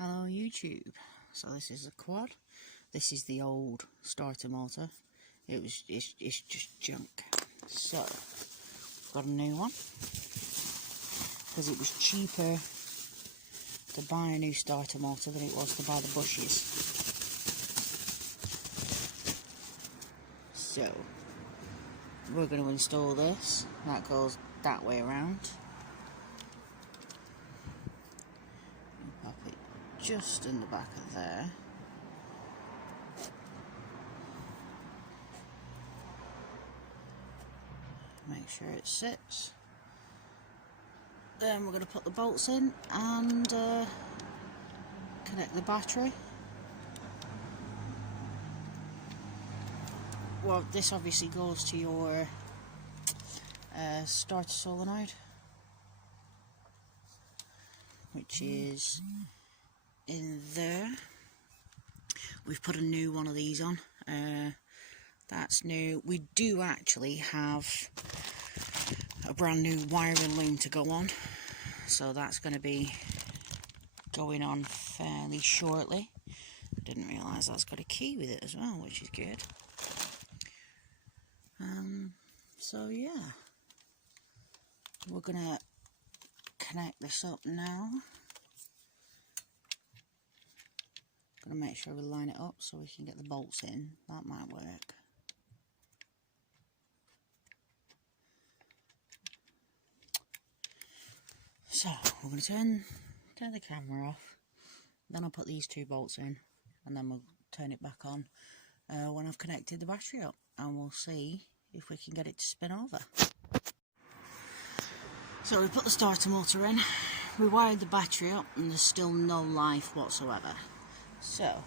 Hello YouTube. So this is a quad. This is the old starter motor. It's just junk. So got a new one because it was cheaper to buy a new starter motor than it was to buy the bushes. So we're going to install this. That goes that way around. Pop it just in the back of there. Make sure it sits. Then we're going to put the bolts in and connect the battery. Well, this obviously goes to your starter solenoid, which is in there. We've put a new one of these on. That's new. We do actually have a brand new wiring loom to go on, so that's going to be going on fairly shortly. Didn't realise that's got a key with it as well, which is good. So yeah, we're going to connect this up now. Going to make sure we line it up so we can get the bolts in. That might work. So we're going to turn the camera off, then I'll put these two bolts in, and then we'll turn it back on when I've connected the battery up, and we'll see if we can get it to spin over. So we put the starter motor in, we wired the battery up, and there's still no life whatsoever. So